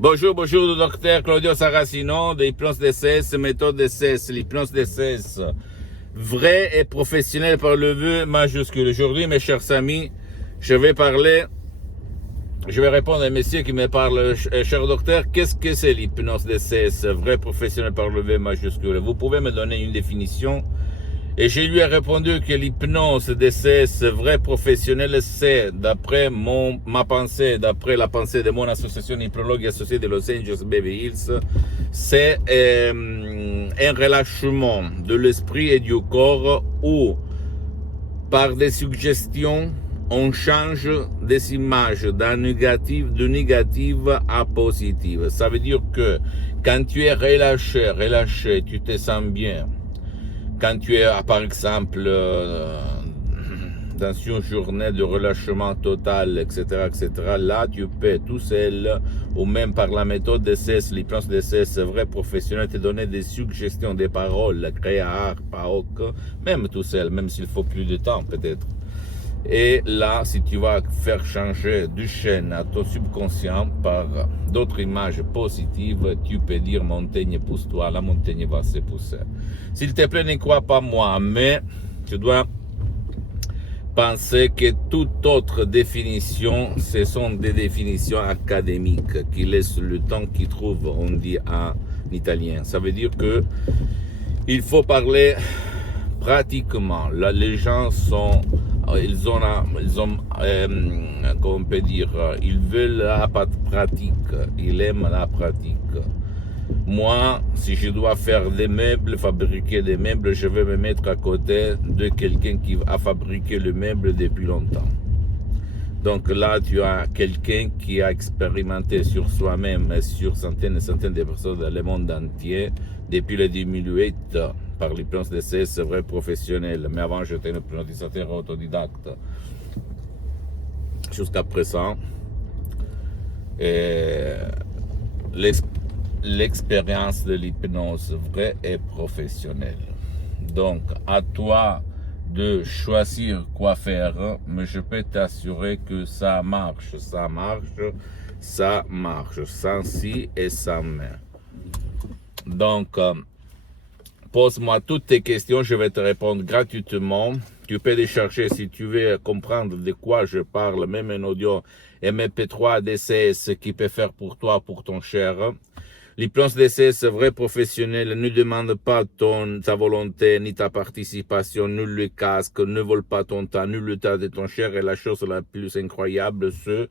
Bonjour, bonjour, docteur Claudio Saracino de l'hypnose DCS, méthode DCS, l'hypnose DCS, vrai et professionnel par le vœu majuscule. Aujourd'hui, mes chers amis, je vais répondre à un monsieur qui me parle, cher docteur, qu'est-ce que c'est l'hypnose DCS, vrai professionnel par le vœu majuscule? Vous pouvez me donner une définition? Et je lui ai répondu que l'hypnose DCS vrai professionnel, c'est, d'après ma pensée, d'après la pensée de mon association hypnologue associée de Los Angeles Beverly Hills, c'est un relâchement de l'esprit et du corps où, par des suggestions, on change des images de négative à positive. Ça veut dire que quand tu es relâché, tu te sens bien. Quand tu es, par exemple, dans une journée de relâchement total, etc., là, tu peux tout seul, ou même par la méthode DCS, l'hypnose DCS, vrai professionnel, te donner des suggestions, des paroles, créer art, PAOC, même tout seul, même s'il faut plus de temps, peut-être. Et là, si tu vas faire changer du chaîne à ton subconscient par d'autres images positives, tu peux dire montagne pousse-toi, la montagne va se pousser. S'il te plaît, ne crois pas moi, mais tu dois penser que toute autre définition, ce sont des définitions académiques qui laissent le temps qu'ils trouvent, on dit en italien. Ça veut dire que il faut parler pratiquement. Là, les gens sont... Ils ont comment on peut dire, ils veulent la pratique, ils aiment la pratique. Moi, si je dois faire des meubles, fabriquer des meubles, je vais me mettre à côté de quelqu'un qui a fabriqué le meuble depuis longtemps. Donc là, tu as quelqu'un qui a expérimenté sur soi-même et sur centaines et centaines de personnes dans le monde entier depuis le 2008 par l'hypnose DCS, vrai professionnel. Mais avant, j'étais un hypnotisateur autodidacte. Jusqu'à présent, l'expérience de l'hypnose vraie et professionnelle. Donc, à toi de choisir quoi faire, mais je peux t'assurer que ça marche, sans si et sans mais. Donc, pose-moi toutes tes questions, je vais te répondre gratuitement. Tu peux les chercher si tu veux comprendre de quoi je parle, même un audio MP3 DCS qui peut faire pour toi, pour ton cher. L'hypnose DCS vrai professionnel ne demande pas ta volonté ni ta participation, nul le casque, ne vole pas ton temps, nul le temps de ton cher. Et la chose la plus incroyable, c'est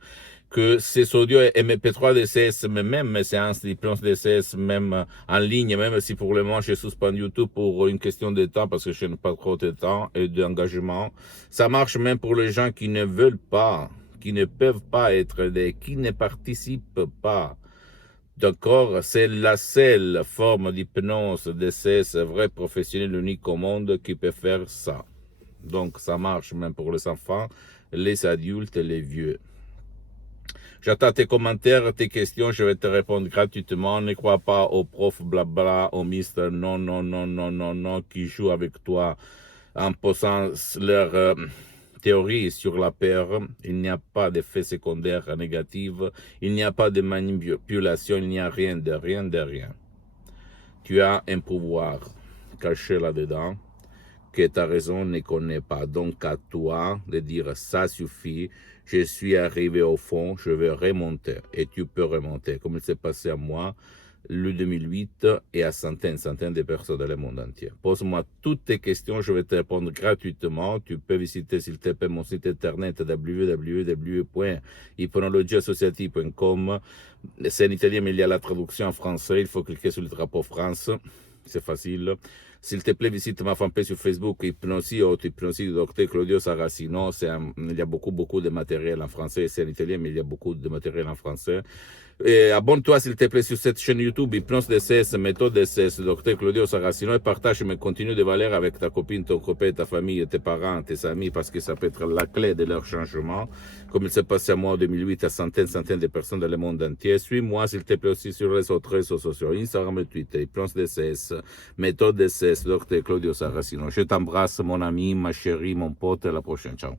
que ces audios MP3 DCS, même mes séances d'hypnose DCS, même en ligne, même si pour le moment je suspends YouTube pour une question de temps parce que je n'ai pas trop de temps et d'engagement, ça marche même pour les gens qui ne veulent pas, qui ne peuvent pas être aidés, qui ne participent pas. D'accord, c'est la seule forme d'hypnose DCS vrai professionnel unique au monde qui peut faire ça. Donc ça marche même pour les enfants, les adultes et les vieux. J'attends tes commentaires, tes questions, je vais te répondre gratuitement. Ne crois pas aux profs blabla, aux mister non, qui jouent avec toi en posant leur théorie sur la peur. Il n'y a pas d'effet secondaire négatif, il n'y a pas de manipulation, il n'y a rien de rien. Tu as un pouvoir caché là-dedans que ta raison ne connaît pas. Donc à toi de dire ça suffit, je suis arrivé au fond, je vais remonter. Et tu peux remonter, comme il s'est passé à moi le 2008 et à centaines de personnes dans le monde entier. Pose-moi toutes tes questions, je vais te répondre gratuitement. Tu peux visiter s'il te plaît mon site internet www.hypnologieassociative.com. C'est en italien mais il y a la traduction en français, il faut cliquer sur le drapeau France. C'est facile. S'il te plaît, visite ma fanpage sur Facebook, Hypnosie du docteur Claudio Saracino. Il y a beaucoup de matériel en français. C'est en italien, mais il y a beaucoup de matériel en français. Et abonne-toi, s'il te plaît, sur cette chaîne YouTube, Hypnose DCS, méthode DCS, docteur Claudio Saracino, et partage mes contenus de valeur avec ta copine, ton copain, ta famille, tes parents, tes amis, parce que ça peut être la clé de leur changement, comme il s'est passé à moi en 2008 à centaines de personnes dans le monde entier. Suis-moi, s'il te plaît, aussi sur les autres réseaux sociaux, Instagram et Twitter, Hypnose DCS, méthode DCS, docteur Claudio Saracino. Je t'embrasse, mon ami, ma chérie, mon pote, à la prochaine. Ciao.